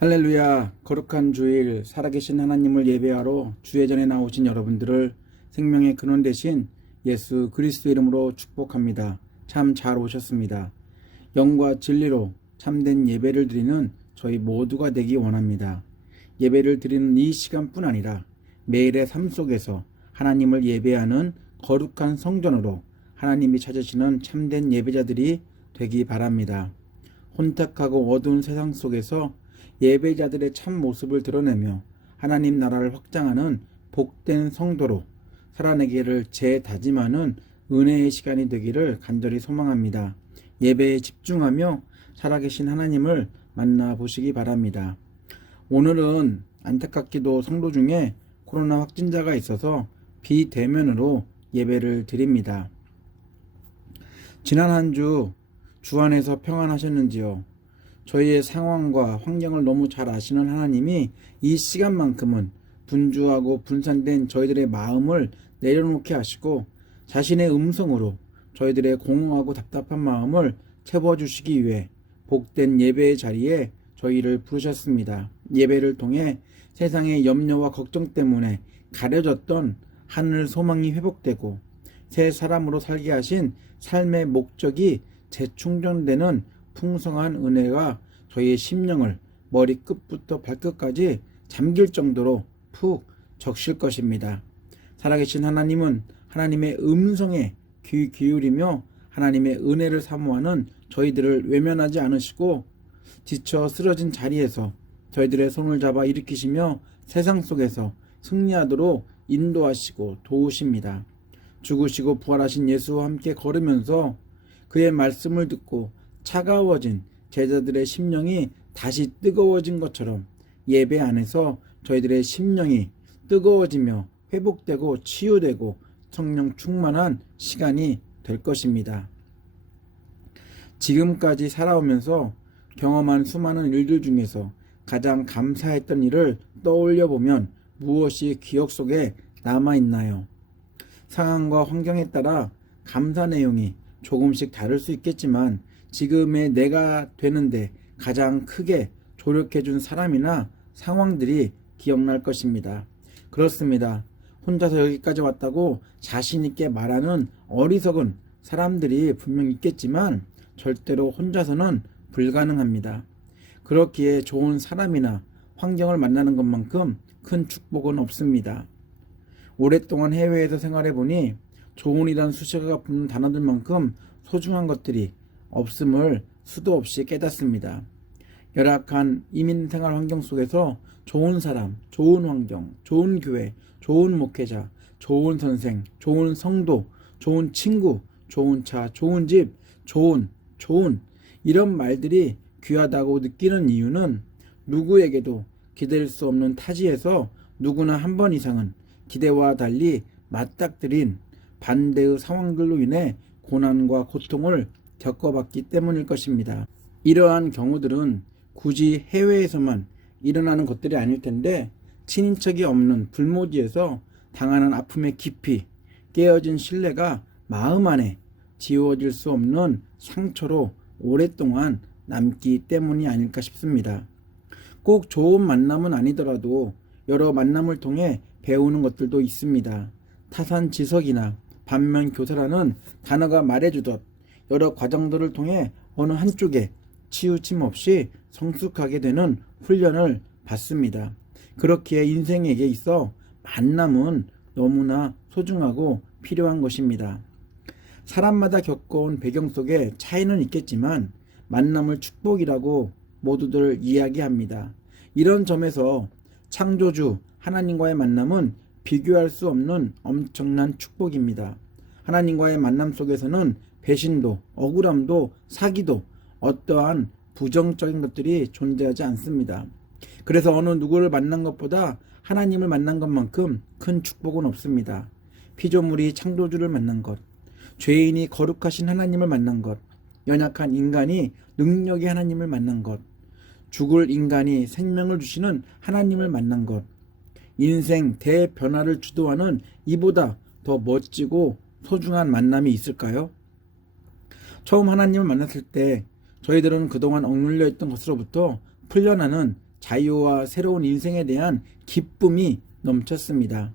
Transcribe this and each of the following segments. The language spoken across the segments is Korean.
할렐루야. 거룩한 주일 살아계신 하나님을 예배하러 주회전에 나오신 여러분들을 생명의 근원 되신 예수 그리스도 이름으로 축복합니다. 참 잘 오셨습니다. 영과 진리로 참된 예배를 드리는 저희 모두가 되기 원합니다. 예배를 드리는 이 시간뿐 아니라 매일의 삶 속에서 하나님을 예배하는 거룩한 성전으로 하나님이 찾으시는 참된 예배자들이 되기 바랍니다. 혼탁하고 어두운 세상 속에서 예배자들의 참 모습을 드러내며 하나님 나라를 확장하는 복된 성도로 살아내기를 재다짐하는 은혜의 시간이 되기를 간절히 소망합니다. 예배에 집중하며 살아계신 하나님을 만나보시기 바랍니다. 오늘은 안타깝게도 성도 중에 코로나 확진자가 있어서 비대면으로 예배를 드립니다. 지난 한 주 안에서 평안하셨는지요? 저희의 상황과 환경을 너무 잘 아시는 하나님이 이 시간만큼은 분주하고 분산된 저희들의 마음을 내려놓게 하시고 자신의 음성으로 저희들의 공허하고 답답한 마음을 채워주시기 위해 복된 예배의 자리에 저희를 부르셨습니다. 예배를 통해 세상의 염려와 걱정 때문에 가려졌던 하늘 소망이 회복되고 새 사람으로 살게 하신 삶의 목적이 재충전되는 풍성한 은혜가 저희의 심령을 머리끝부터 발끝까지 잠길 정도로 푹 적실 것입니다. 살아계신 하나님은 하나님의 음성에 귀 기울이며 하나님의 은혜를 사모하는 저희들을 외면하지 않으시고 지쳐 쓰러진 자리에서 저희들의 손을 잡아 일으키시며 세상 속에서 승리하도록 인도하시고 도우십니다. 죽으시고 부활하신 예수와 함께 걸으면서 그의 말씀을 듣고 차가워진 제자들의 심령이 다시 뜨거워진 것처럼 예배 안에서 저희들의 심령이 뜨거워지며 회복되고 치유되고 성령 충만한 시간이 될 것입니다. 지금까지 살아오면서 경험한 수많은 일들 중에서 가장 감사했던 일을 떠올려 보면 무엇이 기억 속에 남아있나요? 상황과 환경에 따라 감사 내용이 조금씩 다를 수 있겠지만 지금의 내가 되는데 가장 크게 조력해준 사람이나 상황들이 기억날 것입니다. 그렇습니다. 혼자서 여기까지 왔다고 자신있게 말하는 어리석은 사람들이 분명 있겠지만 절대로 혼자서는 불가능합니다. 그렇기에 좋은 사람이나 환경을 만나는 것만큼 큰 축복은 없습니다. 오랫동안 해외에서 생활해보니 좋은이란 수식어가 붙는 단어들만큼 소중한 것들이 없음을 수도 없이 깨닫습니다. 열악한 이민생활 환경 속에서 좋은 사람, 좋은 환경, 좋은 교회, 좋은 목회자, 좋은 선생, 좋은 성도, 좋은 친구, 좋은 차, 좋은 집, 좋은 이런 말들이 귀하다고 느끼는 이유는 누구에게도 기댈 수 없는 타지에서 누구나 한 번 이상은 기대와 달리 맞닥뜨린 반대의 상황들로 인해 고난과 고통을 겪어봤기 때문일 것입니다. 이러한 경우들은 굳이 해외에서만 일어나는 것들이 아닐 텐데 친인척이 없는 불모지에서 당하는 아픔의 깊이 깨어진 신뢰가 마음 안에 지워질 수 없는 상처로 오랫동안 남기 때문이 아닐까 싶습니다. 꼭 좋은 만남은 아니더라도 여러 만남을 통해 배우는 것들도 있습니다. 타산지석이나 반면교사라는 단어가 말해주듯 여러 과정들을 통해 어느 한쪽에 치우침 없이 성숙하게 되는 훈련을 받습니다. 그렇기에 인생에게 있어 만남은 너무나 소중하고 필요한 것입니다. 사람마다 겪어온 배경 속에 차이는 있겠지만 만남을 축복이라고 모두들 이야기합니다. 이런 점에서 창조주 하나님과의 만남은 비교할 수 없는 엄청난 축복입니다. 하나님과의 만남 속에서는 배신도, 억울함도, 사기도 어떠한 부정적인 것들이 존재하지 않습니다. 그래서 어느 누구를 만난 것보다 하나님을 만난 것만큼 큰 축복은 없습니다. 피조물이 창조주를 만난 것, 죄인이 거룩하신 하나님을 만난 것, 연약한 인간이 능력의 하나님을 만난 것, 죽을 인간이 생명을 주시는 하나님을 만난 것, 인생 대변화를 주도하는 이보다 더 멋지고 소중한 만남이 있을까요? 처음 하나님을 만났을 때 저희들은 그동안 억눌려 있던 것으로부터 풀려나는 자유와 새로운 인생에 대한 기쁨이 넘쳤습니다.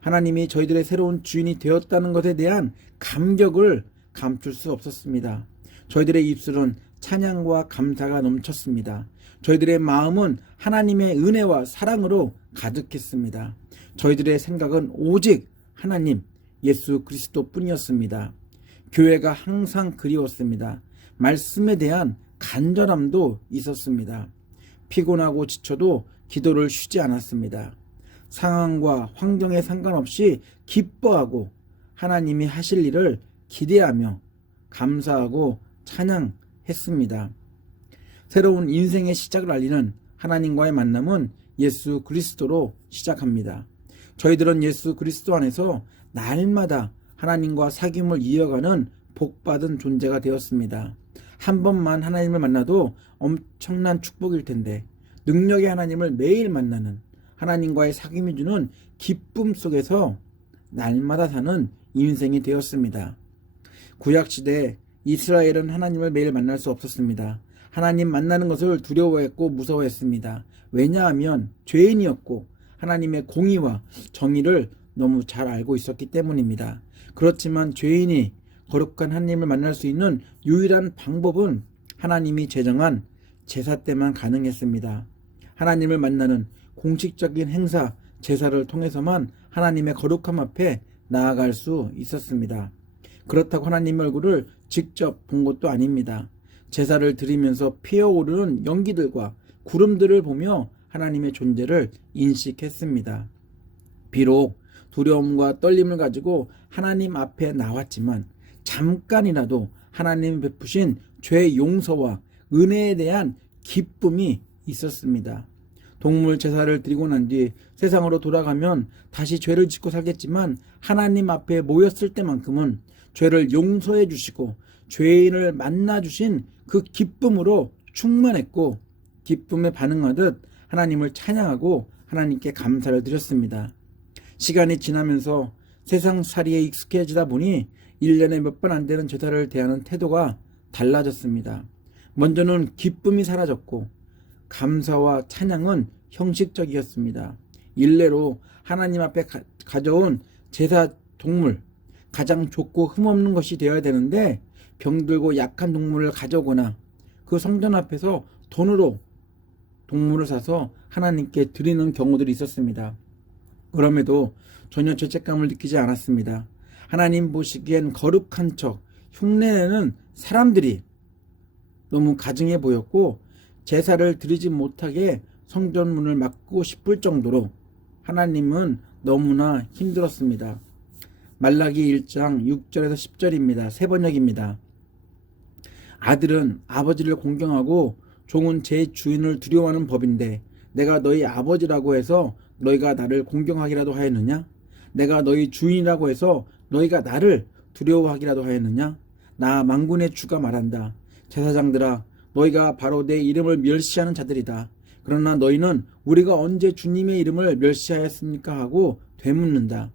하나님이 저희들의 새로운 주인이 되었다는 것에 대한 감격을 감출 수 없었습니다. 저희들의 입술은 찬양과 감사가 넘쳤습니다. 저희들의 마음은 하나님의 은혜와 사랑으로 가득했습니다. 저희들의 생각은 오직 하나님, 예수 그리스도 뿐이었습니다. 교회가 항상 그리웠습니다. 말씀에 대한 간절함도 있었습니다. 피곤하고 지쳐도 기도를 쉬지 않았습니다. 상황과 환경에 상관없이 기뻐하고 하나님이 하실 일을 기대하며 감사하고 찬양했습니다. 새로운 인생의 시작을 알리는 하나님과의 만남은 예수 그리스도로 시작합니다. 저희들은 예수 그리스도 안에서 날마다 하나님과 사귐을 이어가는 복받은 존재가 되었습니다. 한 번만 하나님을 만나도 엄청난 축복일 텐데 능력의 하나님을 매일 만나는 하나님과의 사귐이 주는 기쁨 속에서 날마다 사는 인생이 되었습니다. 구약시대에 이스라엘은 하나님을 매일 만날 수 없었습니다. 하나님 만나는 것을 두려워했고 무서워했습니다. 왜냐하면 죄인이었고 하나님의 공의와 정의를 너무 잘 알고 있었기 때문입니다. 그렇지만 죄인이 거룩한 하나님을 만날 수 있는 유일한 방법은 하나님이 제정한 제사 때만 가능했습니다. 하나님을 만나는 공식적인 행사, 제사를 통해서만 하나님의 거룩함 앞에 나아갈 수 있었습니다. 그렇다고 하나님의 얼굴을 직접 본 것도 아닙니다. 제사를 드리면서 피어오르는 연기들과 구름들을 보며 하나님의 존재를 인식했습니다. 비록 두려움과 떨림을 가지고 하나님 앞에 나왔지만 잠깐이라도 하나님이 베푸신 죄 용서와 은혜에 대한 기쁨이 있었습니다. 동물 제사를 드리고 난 뒤 세상으로 돌아가면 다시 죄를 짓고 살겠지만 하나님 앞에 모였을 때만큼은 죄를 용서해 주시고 죄인을 만나 주신 그 기쁨으로 충만했고 기쁨에 반응하듯 하나님을 찬양하고 하나님께 감사를 드렸습니다. 시간이 지나면서 세상살이에 익숙해지다 보니 1년에 몇 번 안 되는 제사를 대하는 태도가 달라졌습니다. 먼저는 기쁨이 사라졌고 감사와 찬양은 형식적이었습니다. 일례로 하나님 앞에 가져온 제사 동물, 가장 좋고 흠없는 것이 되어야 되는데 병들고 약한 동물을 가져오거나 그 성전 앞에서 돈으로 동물을 사서 하나님께 드리는 경우들이 있었습니다. 그럼에도 전혀 죄책감을 느끼지 않았습니다. 하나님 보시기엔 거룩한 척 흉내내는 사람들이 너무 가증해 보였고 제사를 드리지 못하게 성전문을 막고 싶을 정도로 하나님은 너무나 힘들었습니다. 말라기 1장 6절에서 10절입니다. 세 번역입니다. 아들은 아버지를 공경하고 종은 제 주인을 두려워하는 법인데 내가 너희 아버지라고 해서 너희가 나를 공경하기라도 하였느냐? 내가 너희 주인이라고 해서 너희가 나를 두려워하기라도 하였느냐? 나 만군의 주가 말한다. 제사장들아, 너희가 바로 내 이름을 멸시하는 자들이다. 그러나 너희는 우리가 언제 주님의 이름을 멸시하였습니까? 하고 되묻는다.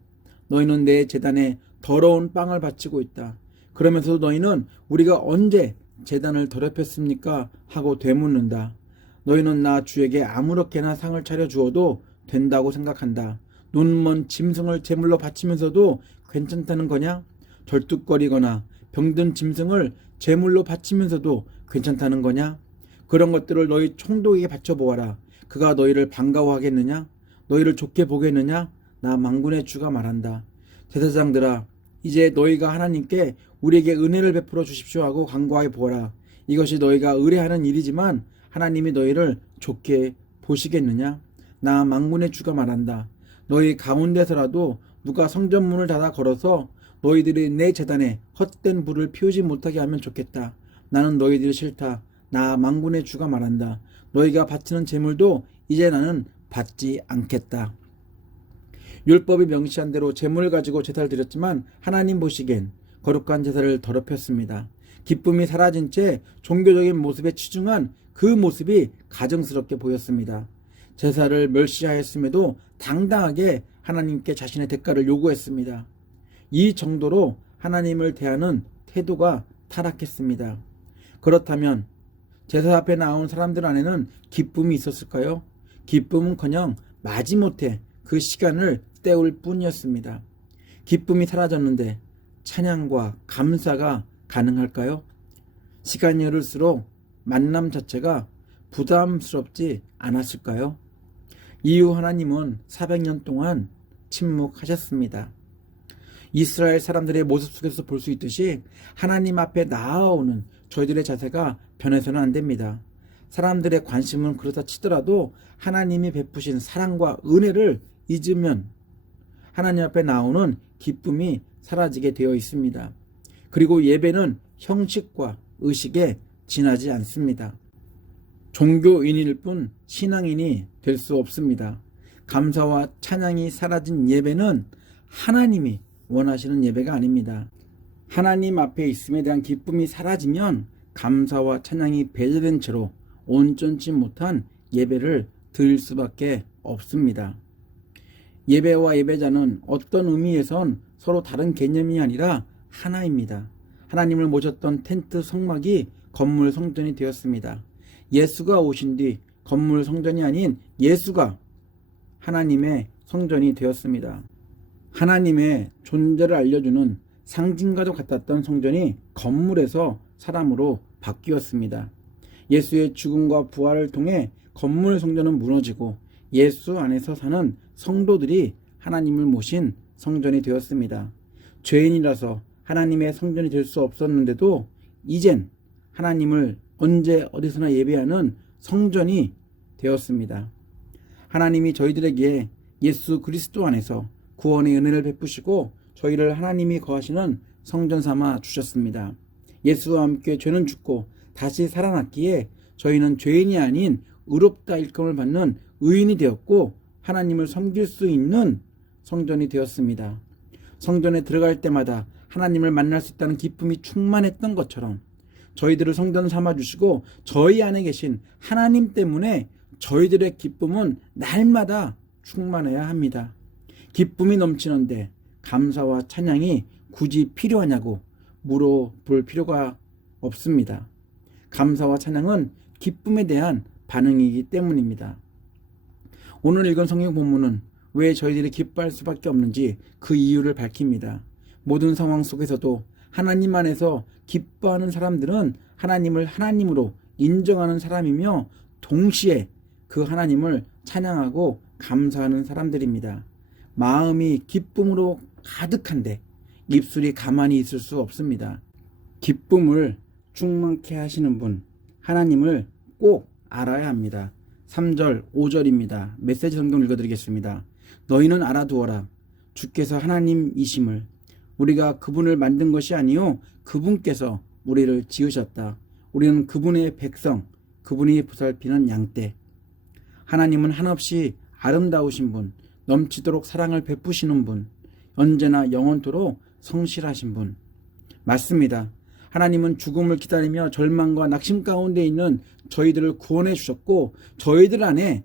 너희는 내 제단에 더러운 빵을 바치고 있다. 그러면서도 너희는 우리가 언제 제단을 더럽혔습니까? 하고 되묻는다. 너희는 나 주에게 아무렇게나 상을 차려 주어도 된다고 생각한다. 눈먼 짐승을 제물로 바치면서도 괜찮다는 거냐? 절뚝거리거나 병든 짐승을 제물로 바치면서도 괜찮다는 거냐? 그런 것들을 너희 총독에게 바쳐보아라. 그가 너희를 반가워하겠느냐? 너희를 좋게 보겠느냐? 나 만군의 주가 말한다. 제사장들아, 이제 너희가 하나님께 우리에게 은혜를 베풀어 주십시오 하고 간구하여 보아라. 이것이 너희가 의뢰하는 일이지만 하나님이 너희를 좋게 보시겠느냐? 나 만군의 주가 말한다. 너희 가운데서라도 누가 성전문을 닫아 걸어서 너희들이 내 제단에 헛된 불을 피우지 못하게 하면 좋겠다. 나는 너희들이 싫다. 나 만군의 주가 말한다. 너희가 바치는 제물도 이제 나는 받지 않겠다. 율법이 명시한 대로 제물을 가지고 제사를 드렸지만 하나님 보시기엔 거룩한 제사를 더럽혔습니다. 기쁨이 사라진 채 종교적인 모습에 치중한 그 모습이 가증스럽게 보였습니다. 제사를 멸시하였음에도 당당하게 하나님께 자신의 대가를 요구했습니다. 이 정도로 하나님을 대하는 태도가 타락했습니다. 그렇다면 제사 앞에 나온 사람들 안에는 기쁨이 있었을까요? 기쁨은커녕 마지못해 그 시간을 때울 뿐이었습니다. 기쁨이 사라졌는데 찬양과 감사가 가능할까요? 시간이 흐를수록 만남 자체가 부담스럽지 않았을까요? 이후 하나님은 400년 동안 침묵하셨습니다. 이스라엘 사람들의 모습 속에서 볼 수 있듯이 하나님 앞에 나아오는 저희들의 자세가 변해서는 안 됩니다. 사람들의 관심은 그렇다 치더라도 하나님이 베푸신 사랑과 은혜를 잊으면 하나님 앞에 나오는 기쁨이 사라지게 되어 있습니다. 그리고 예배는 형식과 의식에 지나지 않습니다. 종교인일 뿐 신앙인이 될 수 없습니다. 감사와 찬양이 사라진 예배는 하나님이 원하시는 예배가 아닙니다. 하나님 앞에 있음에 대한 기쁨이 사라지면 감사와 찬양이 배제된 채로 온전치 못한 예배를 드릴 수밖에 없습니다. 예배와 예배자는 어떤 의미에선 서로 다른 개념이 아니라 하나입니다. 하나님을 모셨던 텐트 성막이 건물 성전이 되었습니다. 예수가 오신 뒤 건물 성전이 아닌 예수가 하나님의 성전이 되었습니다. 하나님의 존재를 알려주는 상징과도 같았던 성전이 건물에서 사람으로 바뀌었습니다. 예수의 죽음과 부활을 통해 건물 성전은 무너지고 예수 안에서 사는 성도들이 하나님을 모신 성전이 되었습니다. 죄인이라서 하나님의 성전이 될 수 없었는데도 이젠 하나님을 언제 어디서나 예배하는 성전이 되었습니다. 하나님이 저희들에게 예수 그리스도 안에서 구원의 은혜를 베푸시고 저희를 하나님이 거하시는 성전 삼아 주셨습니다. 예수와 함께 죄는 죽고 다시 살아났기에 저희는 죄인이 아닌 의롭다 일감을 받는 의인이 되었고 하나님을 섬길 수 있는 성전이 되었습니다. 성전에 들어갈 때마다 하나님을 만날 수 있다는 기쁨이 충만했던 것처럼 저희들을 성전 삼아 주시고 저희 안에 계신 하나님 때문에 저희들의 기쁨은 날마다 충만해야 합니다. 기쁨이 넘치는데 감사와 찬양이 굳이 필요하냐고 물어볼 필요가 없습니다. 감사와 찬양은 기쁨에 대한 반응이기 때문입니다. 오늘 읽은 성경 본문은 왜 저희들이 기뻐할 수밖에 없는지 그 이유를 밝힙니다. 모든 상황 속에서도 하나님 안에서 기뻐하는 사람들은 하나님을 하나님으로 인정하는 사람이며 동시에 그 하나님을 찬양하고 감사하는 사람들입니다. 마음이 기쁨으로 가득한데 입술이 가만히 있을 수 없습니다. 기쁨을 충만케 하시는 분, 하나님을 꼭 알아야 합니다. 3절, 5절입니다. 메시지 성경 읽어드리겠습니다. 너희는 알아두어라. 주께서 하나님이심을 우리가 그분을 만든 것이 아니요 그분께서 우리를 지으셨다. 우리는 그분의 백성, 그분이 보살피는 양떼. 하나님은 한없이 아름다우신 분, 넘치도록 사랑을 베푸시는 분, 언제나 영원토록 성실하신 분. 맞습니다. 하나님은 죽음을 기다리며 절망과 낙심 가운데 있는 저희들을 구원해 주셨고 저희들 안에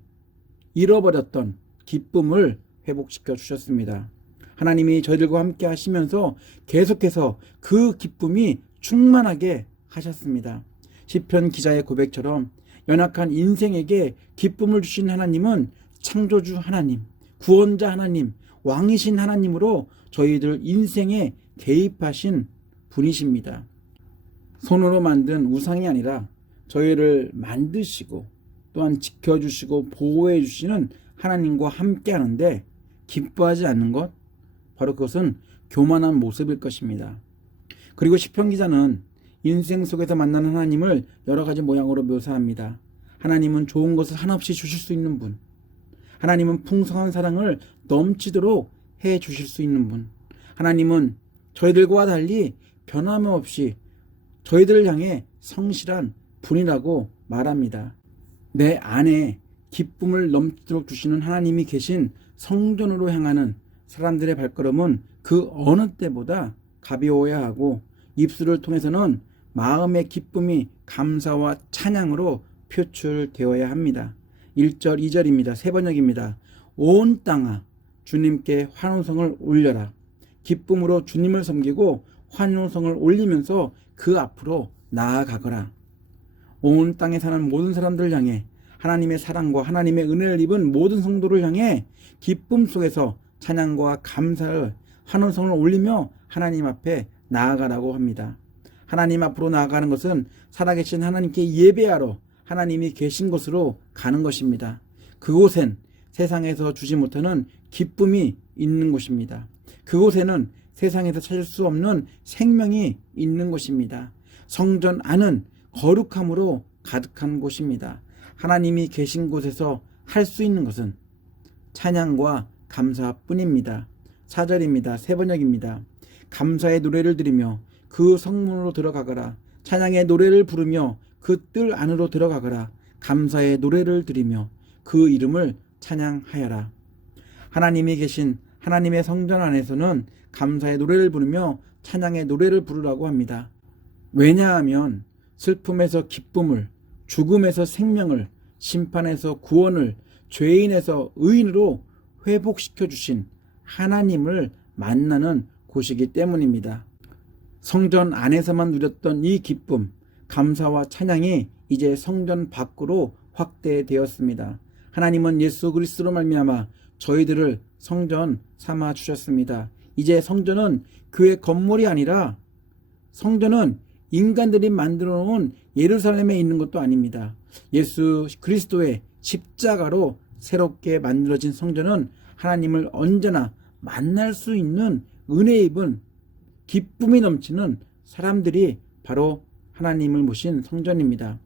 잃어버렸던 기쁨을 회복시켜 주셨습니다. 하나님이 저희들과 함께 하시면서 계속해서 그 기쁨이 충만하게 하셨습니다. 시편 기자의 고백처럼 연약한 인생에게 기쁨을 주신 하나님은 창조주 하나님, 구원자 하나님, 왕이신 하나님으로 저희들 인생에 개입하신 분이십니다. 손으로 만든 우상이 아니라 저희를 만드시고 또한 지켜주시고 보호해 주시는 하나님과 함께 하는데 기뻐하지 않는 것, 바로 그것은 교만한 모습일 것입니다. 그리고 시편 기자는 인생 속에서 만나는 하나님을 여러 가지 모양으로 묘사합니다. 하나님은 좋은 것을 한없이 주실 수 있는 분, 하나님은 풍성한 사랑을 넘치도록 해 주실 수 있는 분, 하나님은 저희들과 달리 변함없이 저희들을 향해 성실한 분이라고 말합니다. 내 안에 기쁨을 넘치도록 주시는 하나님이 계신 성전으로 향하는 사람들의 발걸음은 그 어느 때보다 가벼워야 하고 입술을 통해서는 마음의 기쁨이 감사와 찬양으로 표출되어야 합니다. 1절, 2절입니다. 세 번역입니다. 온 땅아 주님께 환호성을 올려라. 기쁨으로 주님을 섬기고 환호성을 올리면서 그 앞으로 나아가거라. 온 땅에 사는 모든 사람들을 향해 하나님의 사랑과 하나님의 은혜를 입은 모든 성도를 향해 기쁨 속에서 찬양과 감사를 환호성을 올리며 하나님 앞에 나아가라고 합니다. 하나님 앞으로 나아가는 것은 살아계신 하나님께 예배하러 하나님이 계신 곳으로 가는 것입니다. 그곳엔 세상에서 주지 못하는 기쁨이 있는 곳입니다. 그곳에는 세상에서 찾을 수 없는 생명이 있는 곳입니다. 성전 안은 거룩함으로 가득한 곳입니다. 하나님이 계신 곳에서 할 수 있는 것은 찬양과 감사뿐입니다. 4절입니다. 세 번역입니다. 감사의 노래를 드리며 그 성문으로 들어가거라. 찬양의 노래를 부르며 그 뜰 안으로 들어가거라. 감사의 노래를 드리며 그 이름을 찬양하여라. 하나님이 계신 하나님의 성전 안에서는 감사의 노래를 부르며 찬양의 노래를 부르라고 합니다. 왜냐하면 슬픔에서 기쁨을, 죽음에서 생명을, 심판에서 구원을, 죄인에서 의인으로 회복시켜 주신 하나님을 만나는 곳이기 때문입니다. 성전 안에서만 누렸던 이 기쁨, 감사와 찬양이 이제 성전 밖으로 확대되었습니다. 하나님은 예수 그리스도로 말미암아 저희들을 성전 삼아 주셨습니다. 이제 성전은 교회 건물이 아니라 성전은 인간들이 만들어 놓은 예루살렘에 있는 것도 아닙니다. 예수 그리스도의 십자가로 새롭게 만들어진 성전은 하나님을 언제나 만날 수 있는 은혜 입은 기쁨이 넘치는 사람들이 바로 하나님을 모신 성전입니다.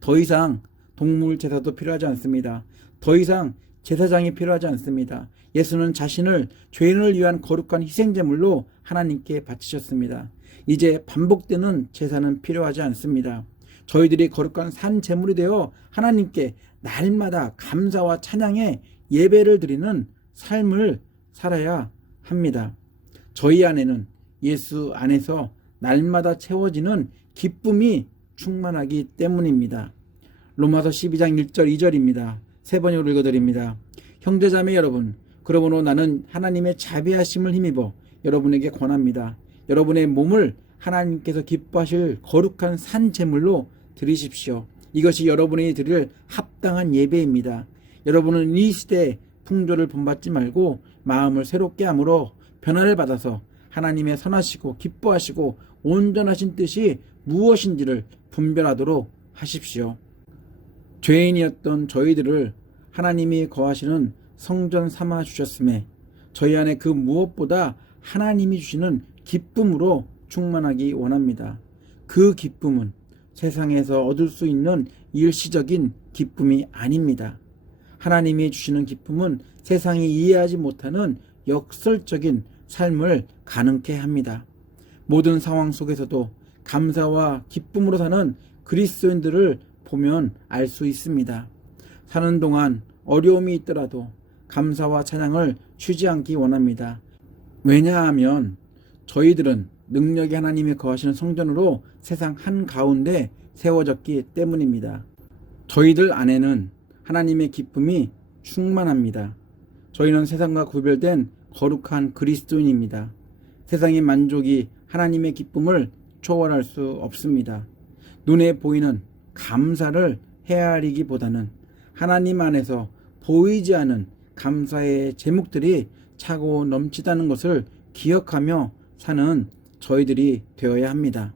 더 이상 동물 제사도 필요하지 않습니다. 더 이상 제사장이 필요하지 않습니다. 예수는 자신을 죄인을 위한 거룩한 희생제물로 하나님께 바치셨습니다. 이제 반복되는 제사는 필요하지 않습니다. 저희들이 거룩한 산 제물이 되어 하나님께 날마다 감사와 찬양의 예배를 드리는 삶을 살아야 합니다. 저희 안에는 예수 안에서 날마다 채워지는 기쁨이 충만하기 때문입니다. 로마서 12장 1절 2절입니다. 세 번역으로 읽어드립니다. 형제자매 여러분, 그러므로 나는 하나님의 자비하심을 힘입어 여러분에게 권합니다. 여러분의 몸을 하나님께서 기뻐하실 거룩한 산 제물로 드리십시오. 이것이 여러분이 드릴 합당한 예배입니다. 여러분은 이 시대의 풍조를 본받지 말고 마음을 새롭게 함으로 변화를 받아서 하나님의 선하시고 기뻐하시고 온전하신 뜻이 무엇인지를 분별하도록 하십시오. 죄인이었던 저희들을 하나님이 거하시는 성전 삼아 주셨음에 저희 안에 그 무엇보다 하나님이 주시는 기쁨으로 충만하기 원합니다. 그 기쁨은 세상에서 얻을 수 있는 일시적인 기쁨이 아닙니다. 하나님이 주시는 기쁨은 세상이 이해하지 못하는 역설적인 삶을 가능케 합니다. 모든 상황 속에서도 감사와 기쁨으로 사는 그리스도인들을 보면 알 수 있습니다. 사는 동안 어려움이 있더라도 감사와 찬양을 쉬지 않기 원합니다. 왜냐하면 저희들은 능력이 하나님이 거하시는 성전으로 세상 한가운데 세워졌기 때문입니다. 저희들 안에는 하나님의 기쁨이 충만합니다. 저희는 세상과 구별된 거룩한 그리스도인입니다. 세상의 만족이 하나님의 기쁨을 초월할 수 없습니다. 눈에 보이는 감사를 헤아리기보다는 하나님 안에서 보이지 않은 감사의 제목들이 차고 넘치다는 것을 기억하며 사는 저희들이 되어야 합니다.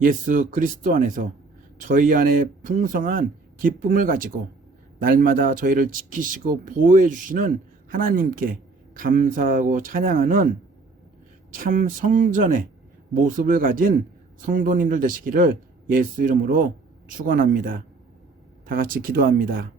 예수 그리스도 안에서 저희 안에 풍성한 기쁨을 가지고 날마다 저희를 지키시고 보호해 주시는 하나님께 감사하고 찬양하는 참 성전의 모습을 가진 성도님들 되시기를 예수 이름으로 축원합니다. 다 같이 기도합니다.